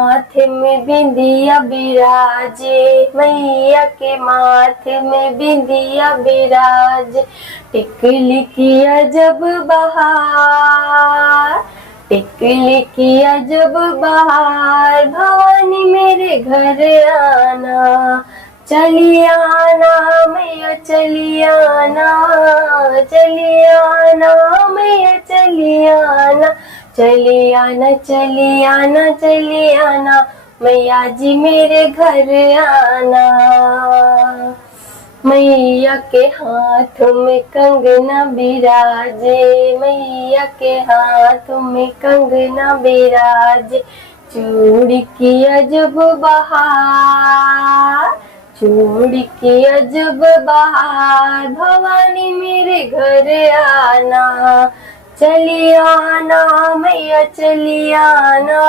माथे में बिंदिया बिराजे, मैया के माथे में बिंदिया बिराजे। टिकली किया जब बहार, टिकली किया जब बहार, भवानी मेरे घर आना, चली आना मैया चली आना, चली आना मैया चली आना, चली आना चली आना चली आना, मैया जी मेरे घर आना। मैया के हाथ में कंगना बिराजे, मैया के हाथ में कंगना बिराजे। चूड़ी किया जब बहार, चूड़ी किया जब बहार, भवानी मेरे घर आना, चली आना मैया चली आना,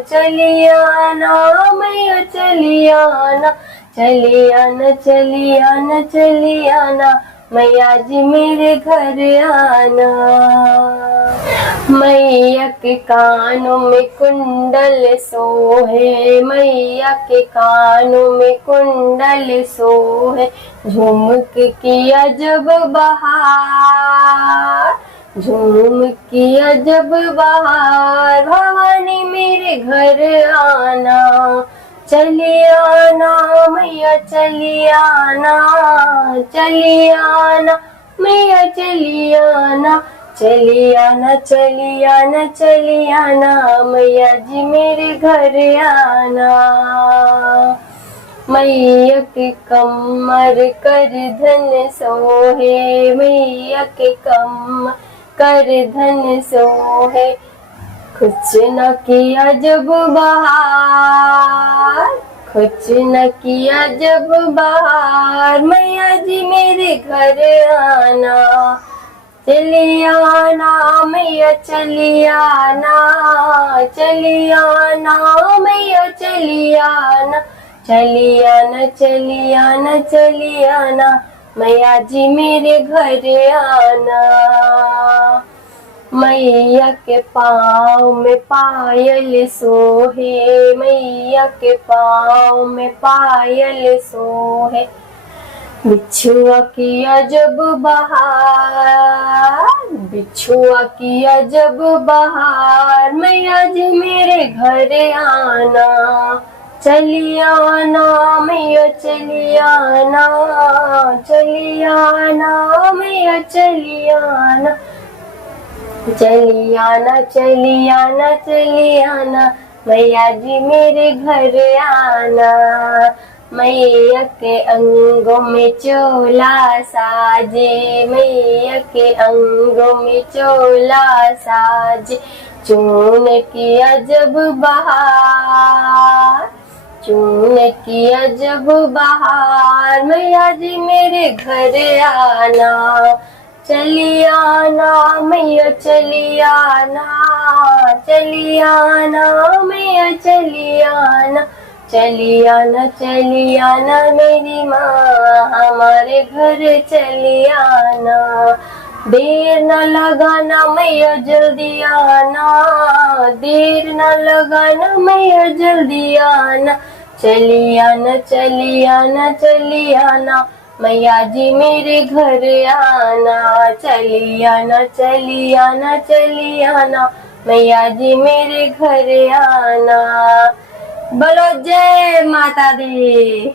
चली आना मैया चली आना, चली आना चली आना चली आना, मैया जी मेरे घर आना। मैया के कानों में कुंडल सोहे, मैया के कानों में कुंडल सोहे। झुमक किया जब बहार, झूम किया जब बहार, भवानी मेरे घर आना, चली आना मैया चली आना, चली आना मैया चली आना, चली आना चली आना चली आना, मैया जी मेरे घर आना। मैया के कमर कर धन सोहे, मैया के कमर कर धन सोहे। कुछ न किया जब बहार, कुछ न किया जब बहार, मैया जी मेरे घर आना, चली आना मैया चली आना, चली आना मैया चली आना, चली आना चली आना चली आना, मैया जी मेरे घर आना। मैया के पाँव में पायल सोहे, मैया के पाँव में पायल सोहे। बिछुआ किया जब बहार, बिछुआ किया जब बहार, मैया जी मेरे घर आना, चली आना मैया चली आना, चली आना मैया चली आना, चली आना चली आना चली आना, मैया जी मेरे घर आना। मैया के अंगों में चोला साजे, मैया के अंगों में चोला साजे। चून किया जब बहार, चून किया जब बहार, मैया जी मेरे घर आना, चली आना मैया चली आना, चली आना मैया चली आना, चली आना मेरी माँ हमारे घर चली आना। देर न लगाना मैया जल्दी आना, देर न लगाना मैया जल्दी आना, चली आना चली आना चली आना, मैया जी मेरे घर आना, चली आना चली आना चली आना, मैया जी मेरे घर आना। बोलो जय माता दी।